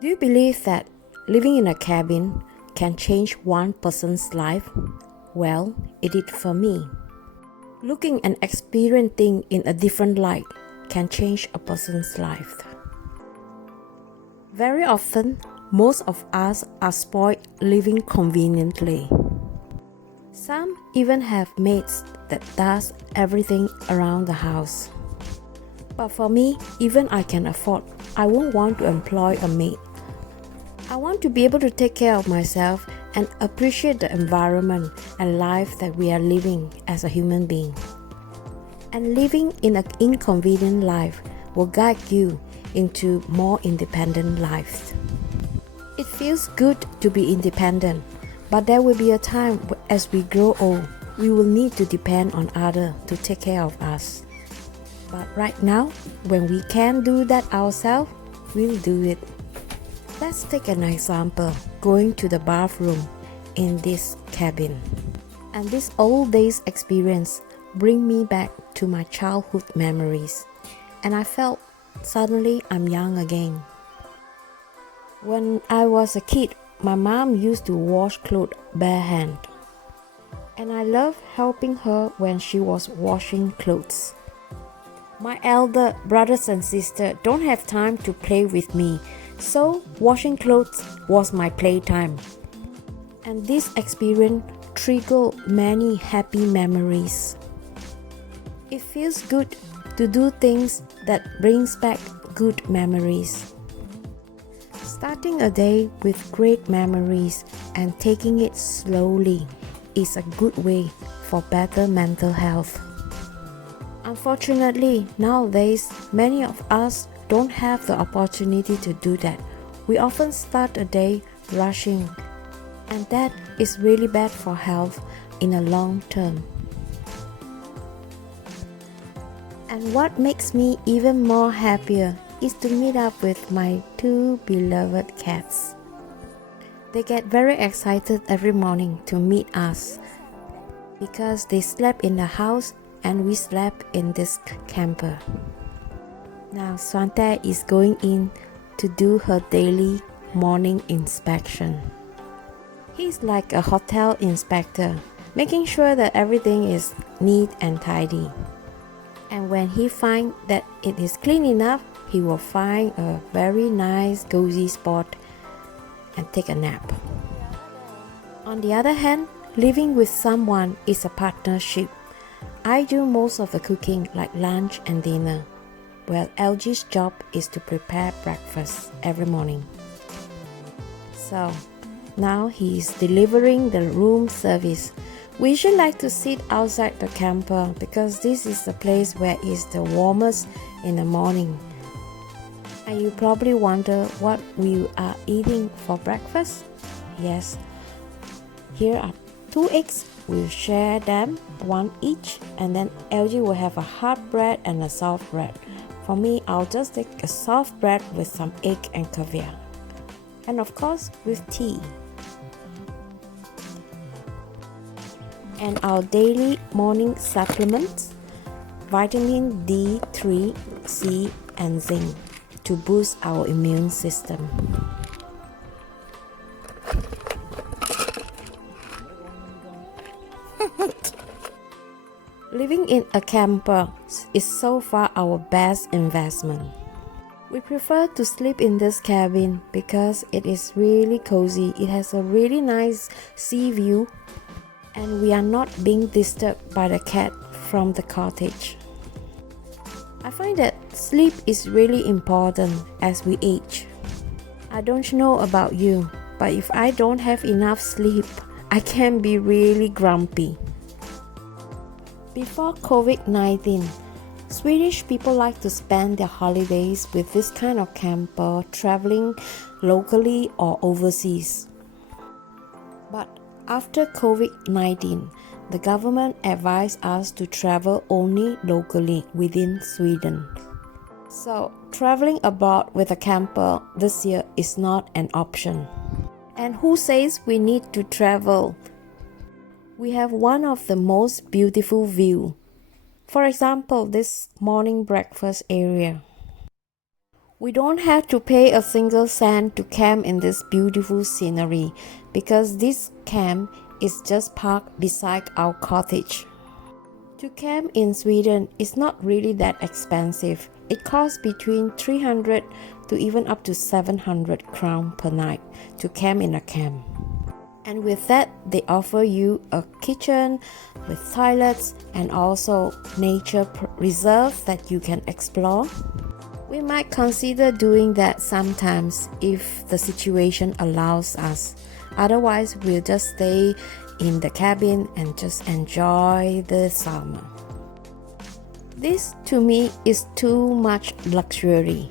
Do you believe that living in a cabin can change one person's life? Well, it did for me. Looking and experiencing in a different light can change a person's life. Very often, most of us are spoiled living conveniently. Some even have maids that does everything around the house. But for me, even I can afford, I won't want to employ a maid. I want to be able to take care of myself and appreciate the environment and life that we are living as a human being. And living in an inconvenient life will guide you into more independent lives. It feels good to be independent, but there will be a time as we grow old, we will need to depend on others to take care of us. But right now, when we can do that ourselves, we'll do it. Let's take an example, going to the bathroom in this cabin. And this old days experience bring me back to my childhood memories. And I felt suddenly I'm young again. When I was a kid, my mom used to wash clothes bare hand. And I loved helping her when she was washing clothes. My elder brothers and sisters don't have time to play with me, so washing clothes was my playtime. And this experience triggered many happy memories. It feels good to do things that brings back good memories. Starting a day with great memories and taking it slowly is a good way for better mental health. Unfortunately, nowadays, many of us don't have the opportunity to do that. We often start a day rushing, and that is really bad for health in the long term. And what makes me even more happier is to meet up with my two beloved cats. They get very excited every morning to meet us because they slept in the house and we slept in this camper. Now Swante is going in to do her daily morning inspection. He's like a hotel inspector, making sure that everything is neat and tidy. And when he finds that it is clean enough, he will find a very nice cozy spot and take a nap. On the other hand, living with someone is a partnership. I do most of the cooking like lunch and dinner, while LG's job is to prepare breakfast every morning. So now he is delivering the room service. We usually like to sit outside the camper because this is the place where it's the warmest in the morning. And you probably wonder what we are eating for breakfast? Yes, here are 2 eggs. We'll share them, one each, and then LG will have a hard bread and a soft bread. For me, I'll just take a soft bread with some egg and caviar. And of course, with tea. And our daily morning supplements, vitamin D3, C, and zinc to boost our immune system. Living in a camper is so far our best investment. We prefer to sleep in this cabin because it is really cozy. It has a really nice sea view, and we are not being disturbed by the cat from the cottage. I find that sleep is really important as we age. I don't know about you, but if I don't have enough sleep, I can be really grumpy. Before COVID-19, Swedish people like to spend their holidays with this kind of camper, traveling locally or overseas. But after COVID-19, the government advised us to travel only locally within Sweden. So, traveling abroad with a camper this year is not an option. And who says we need to travel? We have one of the most beautiful views. For example, this morning breakfast area. We don't have to pay a single cent to camp in this beautiful scenery because this camp is just parked beside our cottage. To camp in Sweden is not really that expensive. It costs between 300 to even up to 700 crown per night to camp in a camp. And with that, they offer you a kitchen with toilets and also nature reserve that you can explore. We might consider doing that sometimes if the situation allows us. Otherwise, we'll just stay in the cabin and just enjoy the summer. This to me is too much luxury.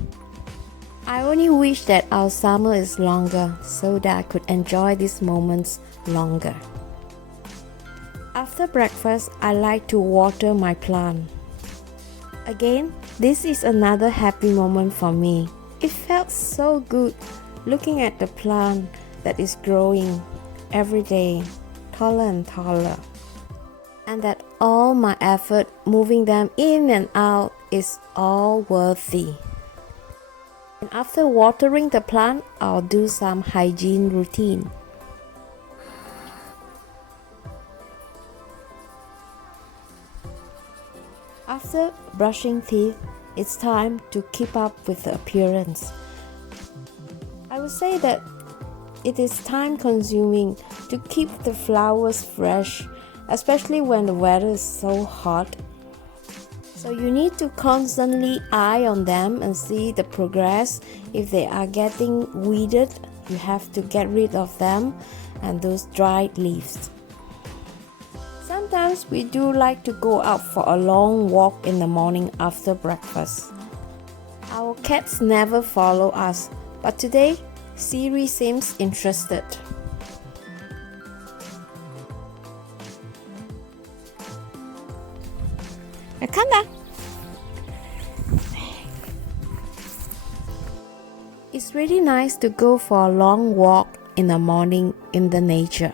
I only wish that our summer is longer so that I could enjoy these moments longer. After breakfast, I like to water my plant. Again, this is another happy moment for me. It felt so good looking at the plant that is growing every day, taller and taller, and that all my effort moving them in and out is all worthy. And after watering the plant, I'll do some hygiene routine. After brushing teeth, it's time to keep up with the appearance. I would say that it is time consuming to keep the flowers fresh, especially when the weather is so hot. So you need to constantly eye on them and see the progress. If they are getting weeded, you have to get rid of them and those dried leaves. Sometimes we do like to go out for a long walk in the morning after breakfast. Our cats never follow us, but today Siri seems interested. It's really nice to go for a long walk in the morning in the nature.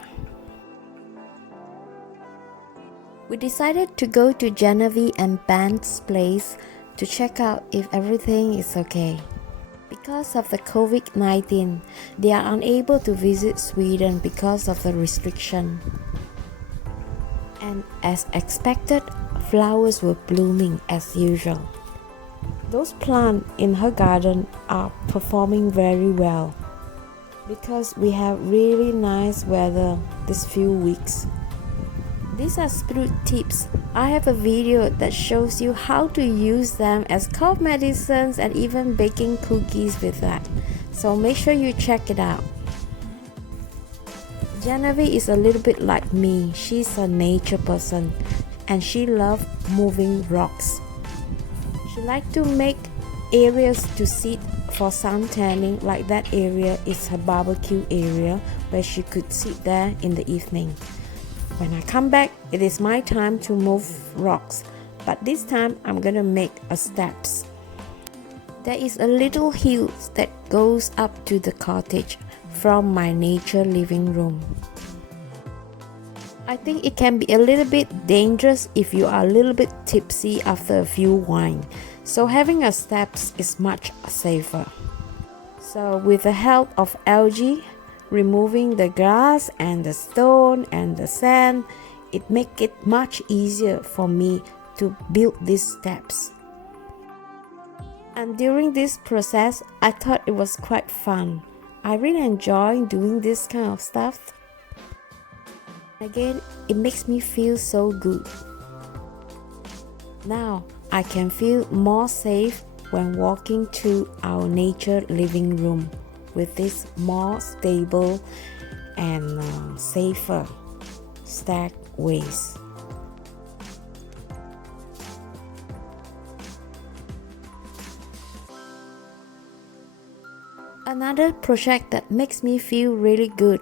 We decided to go to Genevieve and Ben's place to check out if everything is okay. Because of the COVID-19, they are unable to visit Sweden because of the restriction. And as expected, flowers were blooming as usual. Those plants in her garden are performing very well because we have really nice weather these few weeks. These are spruce tips. I have a video that shows you how to use them as cough medicines and even baking cookies with that. So make sure you check it out. Genevieve is a little bit like me. She's a nature person and she loves moving rocks. She likes to make areas to sit for sun tanning, like that area is her barbecue area where she could sit there in the evening. When I come back, it is my time to move rocks, but this time I'm gonna make a steps. There is a little hill that goes up to the cottage from my nature living room. I think it can be a little bit dangerous if you are a little bit tipsy after a few wine, so having a steps is much safer. So with the help of algae, removing the grass and the stone and the sand, it makes it much easier for me to build these steps. And during this process, I thought it was quite fun. I really enjoy doing this kind of stuff. Again, it makes me feel so good. Now, I can feel more safe when walking to our nature living room with this more stable and safer stacked ways. Another project that makes me feel really good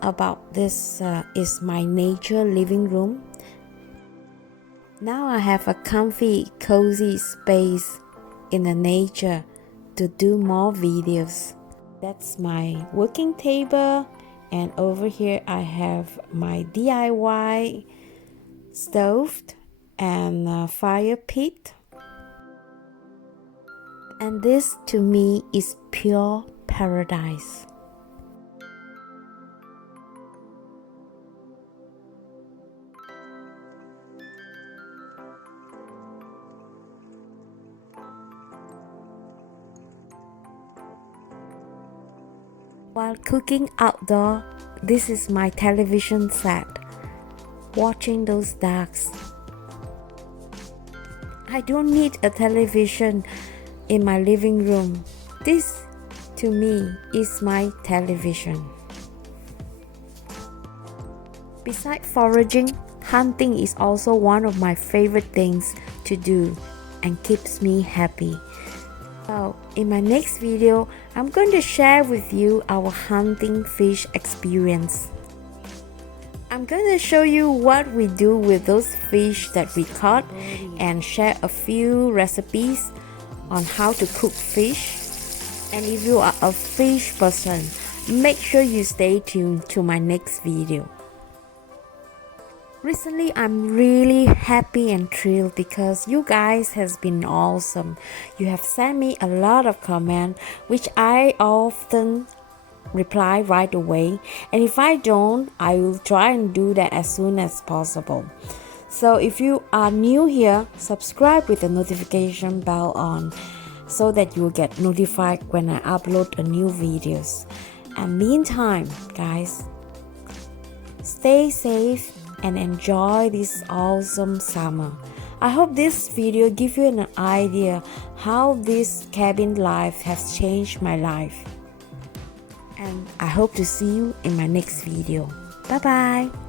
about this is my nature living room. Now I have a comfy, cozy space in the nature to do more videos. That's my working table, and over here I have my DIY stove and fire pit. And this to me is pure paradise. While cooking outdoor, this is my television set, watching those ducks. I don't need a television in my living room. This, to me, is my television. Besides foraging, hunting is also one of my favorite things to do and keeps me happy. So, in my next video, I'm going to share with you our hunting fish experience. I'm going to show you what we do with those fish that we caught and share a few recipes on how to cook fish. And if you are a fish person, make sure you stay tuned to my next video. Recently, I'm really happy and thrilled because you guys has been awesome. You have sent me a lot of comments, which I often reply right away. And if I don't, I will try and do that as soon as possible. So if you are new here, subscribe with the notification bell on so that you will get notified when I upload a new videos. And meantime, guys, stay safe and enjoy this awesome summer. I hope this video gives you an idea how this cabin life has changed my life. And I hope to see you in my next video. Bye bye.